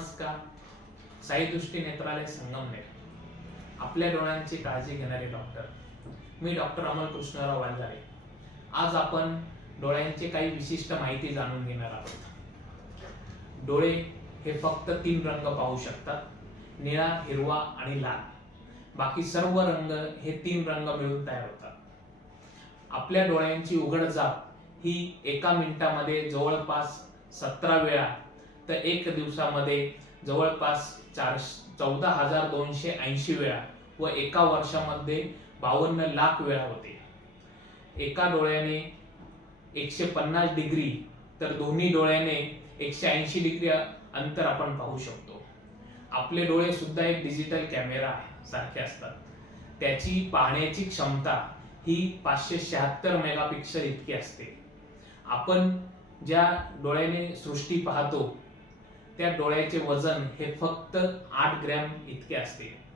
नमस्कार. साई दृष्टी नेत्रालय संगमनेर आपल्या डोळ्यांची काळजी घेणारे डॉक्टर मी डॉक्टर अमल कृष्णराव वांजारे. आज आपण डोळ्यांची काही विशिष्ट माहिती जाणून घेणार आहोत. डोळे हे फक्त तीन रंग पाहू शकतात. निळा हिरवा आणि लाल. बाकी सर्व रंग हे तीन रंग मिळून तयार होतात. आपल्या डोळ्यांची उघडझाप ही एका मिनिटामध्ये जवळपास सतरा वेळा तर एक दिवसामध्ये जवळपास चार चौदा हजार दोनशे ऐंशी वेळा व एका वर्षामध्ये बावन्न लाख वेळा होते. एका डोळ्याने एकशे पन्नास डिग्री तर दोन्ही डोळ्याने एकशे ऐंशी डिग्री अंतर आपण पाहू शकतो. आपले डोळे सुद्धा एक डिजिटल कॅमेरा सारखे असतात. त्याची पाहण्याची क्षमता ही पाचशे शहात्तर मेगापिक्सल इतकी असते. आपण ज्या डोळ्याने सृष्टी पाहतो त्या डोळ्याचे वजन हे फक्त आठ ग्रॅम इतके असते.